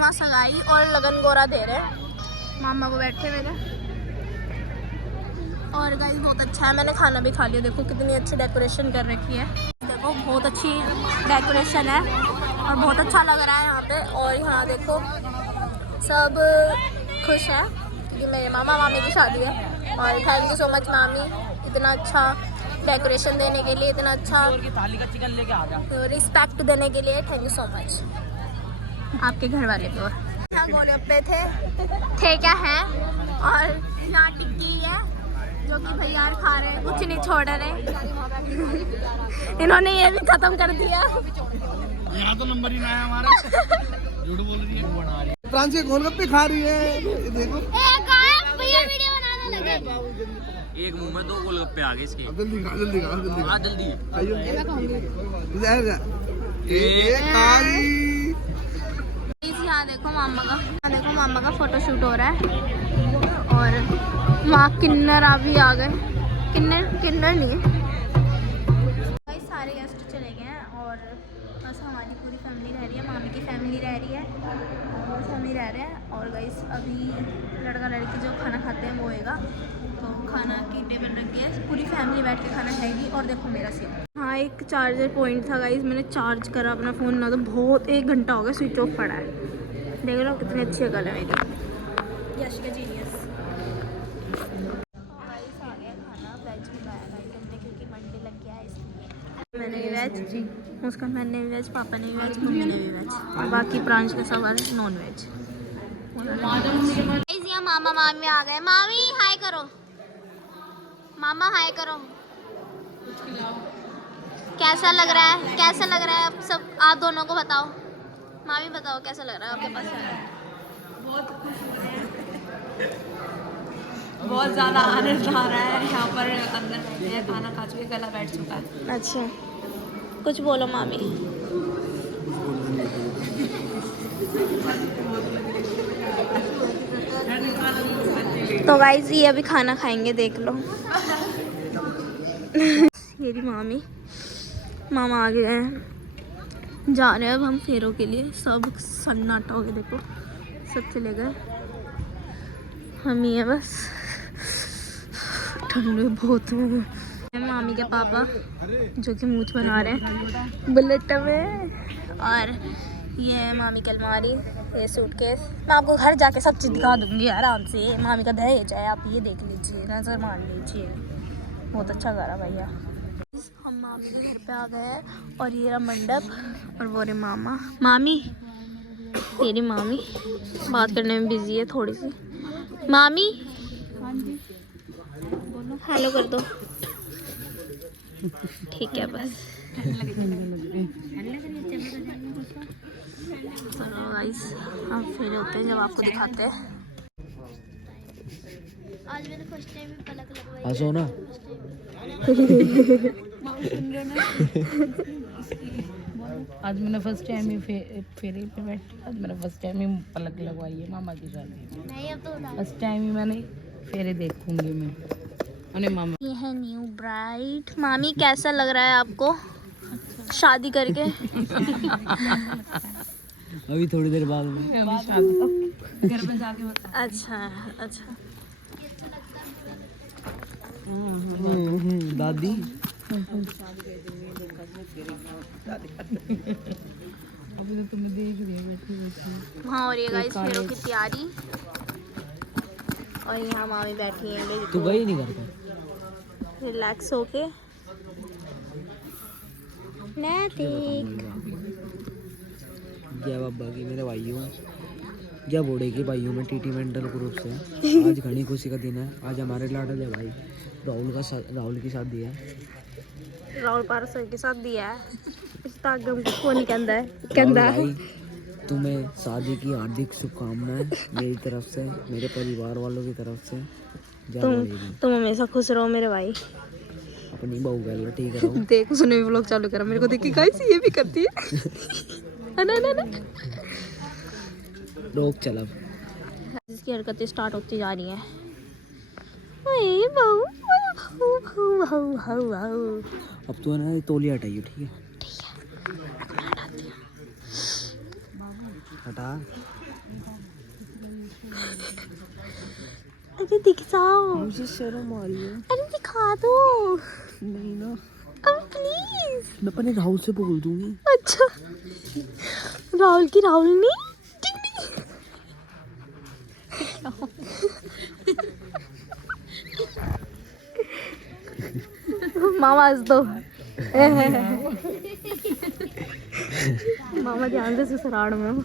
वहाँ सगाई और लगन गोरा दे रहे हैं, मामा वो बैठे मेरे। और गाइस बहुत अच्छा है, मैंने खाना भी खा लिया। देखो कितनी अच्छी डेकोरेशन कर रखी है, देखो बहुत अच्छी डेकोरेशन है और बहुत अच्छा लग रहा है यहाँ पे। और यहाँ देखो सब खुश हैं क्योंकि मेरे मामा मामी की शादी है। और थैंक यू सो मच मामी, इतना अच्छा डेकोरेशन देने के लिए, इतना अच्छा रिस्पेक्ट देने के लिए, थैंक यू सो मच। आपके घर वाले को यहाँ गोलगप्पे थे क्या है, और यहाँ टिक्की है जो कि भैया खा रहे हैं, कुछ नहीं छोड़ रहे। इन्होंने ये भी खत्म कर दिया। यहाँ तो नंबर ही ना है हमारा। झूठ बोल रही है, बना रही है। फ्रांस के गोलगप्पे खा रही है, देखो। भैया वीडियो बनाने लगे। एक मुंह में 2 गोलगप्पे आ गए इसके। जल्दी खा, जल्दी खा, जल्दी खा। जल्दी। यहाँ देखो मामा का फोटो शूट हो रहा है। और वहाँ किन्नर अभी आ गए, किन्नर नहीं है। भाई सारे गेस्ट चले गए हैं और बस हमारी पूरी फैमिली रह रही है, मामी की फैमिली रह रही है और बस हम ही रह रहे हैं। और गाइस अभी लड़का लड़की जो खाना खाते हैं वो होएगा, तो खाना की टेबल रखी है, पूरी फैमिली बैठ के खाना खाएगी। और देखो मेरा सीन, हाँ एक चार्जर पॉइंट था गाइस, मैंने चार्ज करा अपना फ़ोन ना, तो बहुत 1 घंटा हो गया स्विच ऑफ पड़ा है। देख लो कितनी अच्छी अकल है मेरी, यश का जीनियस। गाइस आ गया खाना, वेज बनाया गाइस हमने क्योंकि मंडे लग गया है इसलिए। मैंने भी वेज, उसका मैंने भी वेज, पापा ने भी वेज, मम्मी ने भी वेज, और बाकी प्रांश के सब वाले नॉन वेज। यहाँ मामा मामी आ गए। मामी हाय करो, मामा हाय करो। कैसा लग रहा है, कैसा लग रहा है आप सब, आप दोनों को बताओ। मामी बताओ कैसा लग रहा है आपके पास है? बहुत खुश हो रहे हैं, बहुत ज़्यादा आनंद आ रहा है। यहाँ पर अंदर बैठे हैं, खाना खा चुके, गला बैठ चुका है। अच्छा कुछ बोलो मामी। तो गाइस ये अभी खाना खाएंगे, देख लो। मेरी मामी मामा आ गए हैं, जा रहे हैं अब हम फेरों के लिए। सब सन्नाटा हो गया, देखो सब चले गए, हम ही है बस। ठंड बहुत है। मामी के पापा जो कि मूंछ बना रहे हैं बुलेट में। और ये है मामी की अलमारी, ये सूटकेस। मैं आपको घर जाके सब चीज़ दिखा दूंगी आराम से। मामी का दहेज है, आप ये देख लीजिए, नजर मार लीजिए, बहुत अच्छा घर है भैया। हम मामी के घर पे आ गए हैं और ये रहा मंडप और वो रे मामा। मामी, तेरी मामी बात करने में बिजी है थोड़ी सी। मामी हेलो कर दो, ठीक है बस। चलो गाइस अब फिर होते हैं जब आपको दिखाते हैं। आज मैंने फर्स्ट टाइम पलक लगवाई। हंसो ना। आज मैंने फर्स्ट टाइम ही फेरे पे बैठी, आज मैंने फर्स्ट टाइम ही पलक लगवाई है मामा की शादी। नहीं अब तो फर्स्ट टाइम ही मैंने फेरे देखूंगी मैं अरे मामा। ये है न्यू ब्राइड। मामी कैसा लग रहा है आपको शादी करके? अभी थोड़ी देर बाद घर पे जाके बता। अच्छा अच्छा। दादी अभी तो तुम्हें देख रही है बैठी बैठी। वहाँ हो रही है गाइस फेरों की तैयारी और यहाँ मामी बैठी हैं तू गई नहीं करता। रिलैक्स होके। क्या बाबा की मेरे भाइयों, क्या बोड़े के भाइयों में टीटी मेंटल ग्रुप से आज घनी खुशी का दिन है। आज हमारे लाडले भाई राहुल की शादी है। राहुल पारसों के साथ दिया है इंस्टाग्राम को नहीं कहता है भाई तुम्हें शादी की हार्दिक शुभकामनाएं मेरी तरफ से, मेरे परिवार वालों की तरफ से। तुम हमेशा खुश रहो मेरे भाई। अपनी बहू गल ठीक रहो। देख उसने भी व्लॉग चालू करा, मेरे को देख के गाइस ये भी करती है ना। रोक चला। इसकी हरकतें स्टार्ट होती जा रही हैं। ओए बहू अब तो ना तौलिया हटाइयो, ठीक है? हटा। अरे दिखाओ, मुझे शर्म आ रही है। अरे दिखा दो नहीं ना, अब प्लीज। मैं अपने राहुल से बोल दूंगी। अच्छा राहुल की राहुल नहीं मामा हंस दो। मामा ध्यान से ससुराल में हो।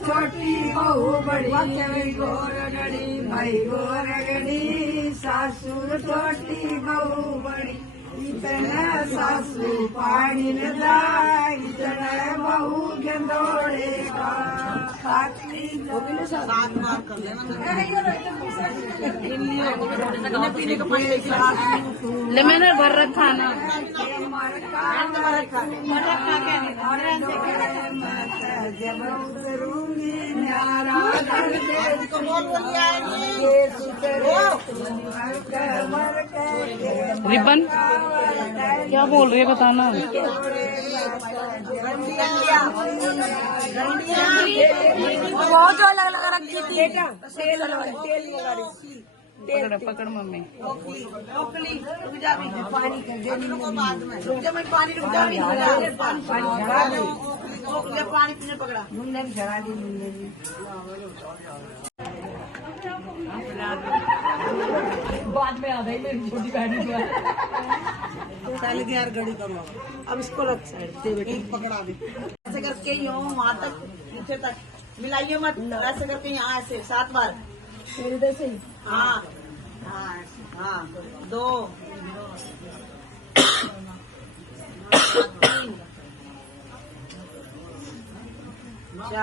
छोटी बहू बड़ी गोरगड़ी भाई गोरगड़ी सासू छोटी बहू बड़ी इतना सासू पानी न जाए इतना बहू गेंदोड़े का ले मैंने भर रखा ना जब उतरूंगी न्यारा रिबन क्या बोल रही है बताना। बहुत जो अलग अलग रखी थी तेल पकड़ मम्मी पानी कर दे पानी रुक पानी पीने पकड़ा मुन्ने भी चढ़ा दी मुन्ने भी बाद में आ गई मेरी छोटी गाड़ी चल गया यार गाड़ी करो अब इसको रख साइड पकड़ा दे ऐसे करके यूं वहां तक नीचे तक मिलाइए मत ऐसे करके यहाँ ऐसे 7 बार इधर से हाँ हाँ हाँ 2 3 4 5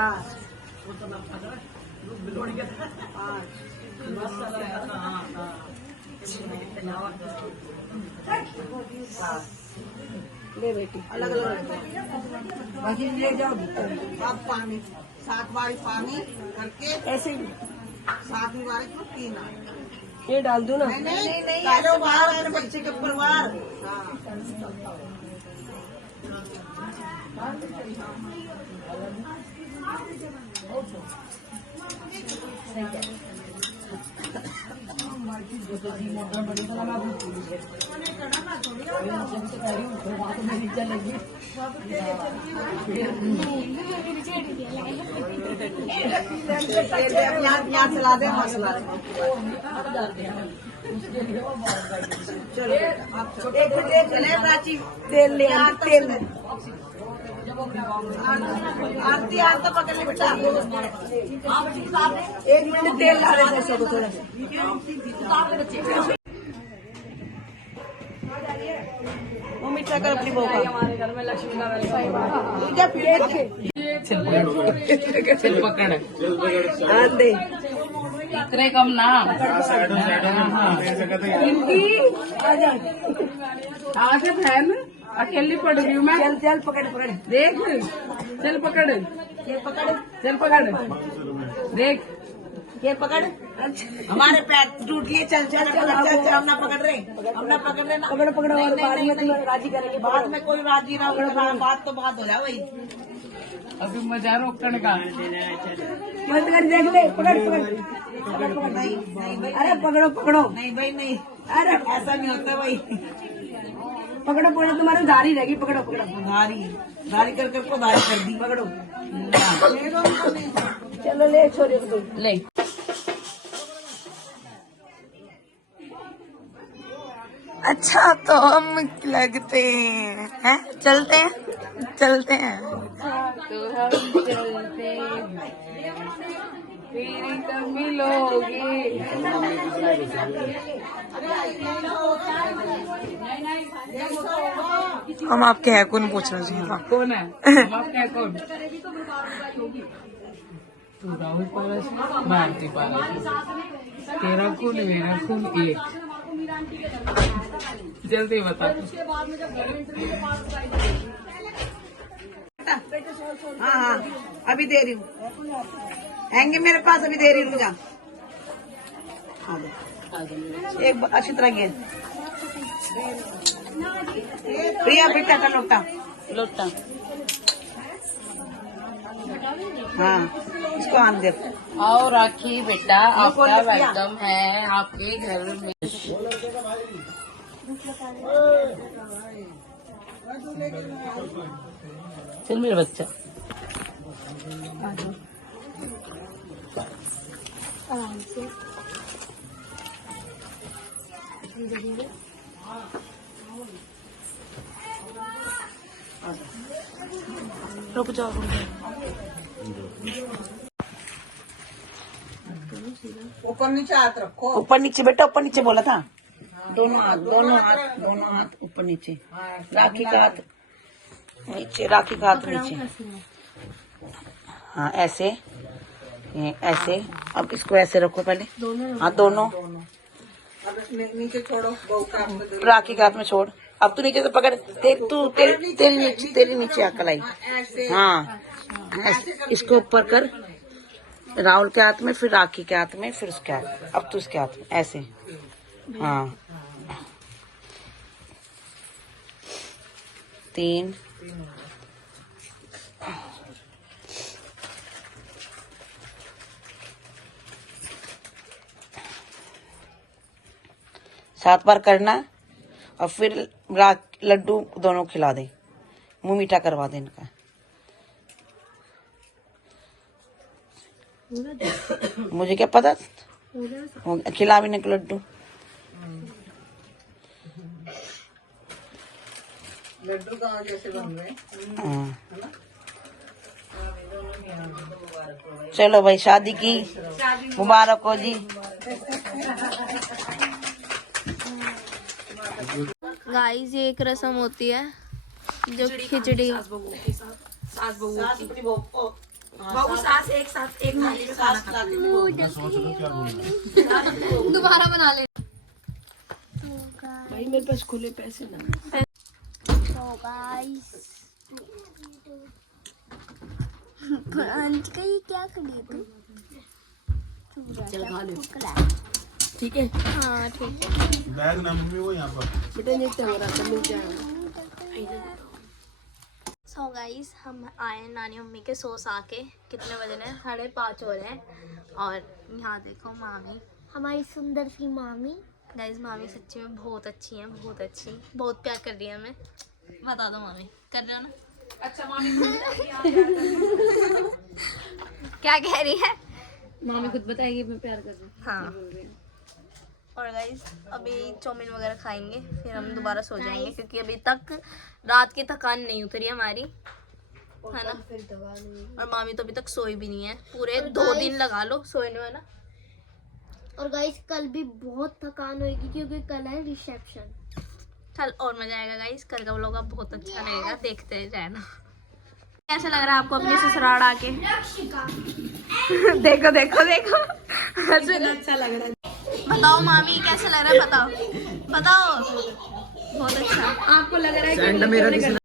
ले बेटी अलग अलग बाकी ले जाओ अब पानी 7 बार पानी करके ऐसे 7वीं बार को पीना ये डाल दो ना नहीं नहीं बाहर बच्चे के परिवार यहाँ चला दे मसला चलो चले प्राची तेल ले तेल आरती आरती पकड़ ले बेटा 1 मिनट तेल ला दे सबको थोड़ा वो मीठा कर अपनी बहू का। हमारे घर में लक्ष्मी का वैसा ही बात। चल पकड़ दे इतने कम ना आगे बहन अकेली पड़ रही हूँ मैं। चल चल पकड़ पकड़ देख चल पकड़ ये पकड़ चल पकड़ देख ये पकड़। हमारे पैर टूट लिए। चल चल चल चल चल हम ना पकड़ रहे ना पकड़ पकड़ और बाद में तुम्हें राजी करेंगे। बाद में कोई राजी ना होगा। बात तो बात हो जाए भाई। अभी मजा रोकने का मत कर देख ले पकड़ पकड़ नहीं भाई। अरे पकड़ो पकड़ो नहीं भाई नहीं। अरे ऐसा नहीं होता भाई। पकड़ो पकड़ो तुम्हारी धारी रहेगी। पकड़ो पकड़ो धारी धारी कर कर को धारी कर दी। पकड़ो चलो ले छोरे को ले। अच्छा तो हम लगते हैं चलते हैं तो हम चलते फिर कब मिलोगे। हम आपके हैं कौन पूछना चाहिए था। कौन है हम आपका है कौन? तू राहुल पारस मैं आरती पारस। तेरा खून मेरा खून एक। जल्दी बता। हाँ हाँ अभी दे रही हूँ। आएंगे मेरे पास अभी दे रही हूँ। जा एक अच्छी तरह ये प्रिया बेटा का लोटा लोटा। हाँ इसको आन दे। आओ राखी बेटा आपका वेलकम है आपके घर में। चल मेरा बच्चा आराम से रुक जाओ ऊपर नीचे हाथ रखो। ऊपर नीचे बेटा ऊपर नीचे बोला था। दोनों हाथ ऊपर नीचे। राखी का हाथ नीचे। राखी का हाथ नीचे। हाँ ऐसे ये ऐसे। अब इसको ऐसे रखो पहले। हाँ दोनों नीचे छोड़ो। राखी के हाथ में छोड़। अब तू नीचे से पकड़। तेरी नीचे अकल आई। हाँ इसको ऊपर कर। राहुल के हाथ में फिर राखी के हाथ में फिर उसके हाथ। अब तू उसके हाथ में ऐसे। हाँ 3 7 बार करना और फिर लड्डू दोनों खिला दे। मुंह मीठा करवा दे इनका। मुझे क्या पता। खिला भी नहीं लड्डू। लड्डू कहाँ जैसे बन रहे। चलो भाई शादी की मुबारक हो जी। गाइस ये एक रस्म होती है जो खिचड़ी एक साथ एक थाली में खाना खाते हैं। दोबारा बना ले। भाई मेरे पास खुले पैसे ना। तो गाइस का ये क्या कर रही है तू? चल खा ले ठीक है। हाँ ठीक है। बैग ना मम्मी वो यहाँ पर बेटा ये क्या हो रहा है मिल जाएगा। सो गाइस हम आए नानी मम्मी के सो आके। कितने बजे हैं? 5:30 हो रहे हैं। और यहाँ देखो मामी हमारी सुंदर सी मामी। गाइस मामी सच्ची में बहुत अच्छी हैं। बहुत अच्छी बहुत प्यार कर रही है हमें। बता दो मामी कर रहे हो ना? अच्छा मामी क्या कह रही है? मामी खुद बताएगी मैं प्यार कर रही हूँ। हाँ और गाइस अभी चाउमीन वगैरह खाएंगे फिर हम दोबारा सो जाएंगे क्योंकि अभी तक रात की थकान नहीं उतरी हमारी है ना। और मामी तो अभी तक सोई भी नहीं है। पूरे 2 दिन लगा लो सोने में ना। और गाइस कल भी बहुत थकान होगी क्योंकि कल है रिसेप्शन। कल और मजा आएगा गाइस, कल का व्लॉग अब बहुत अच्छा लगेगा, देखते रहना। कैसा लग रहा है आपको अपने ससुराल आके? देखो देखो देखो अच्छा लग रहा है। बताओ मामी कैसा लग रहा है, बताओ बताओ। बहुत अच्छा। आपको लग रहा है कि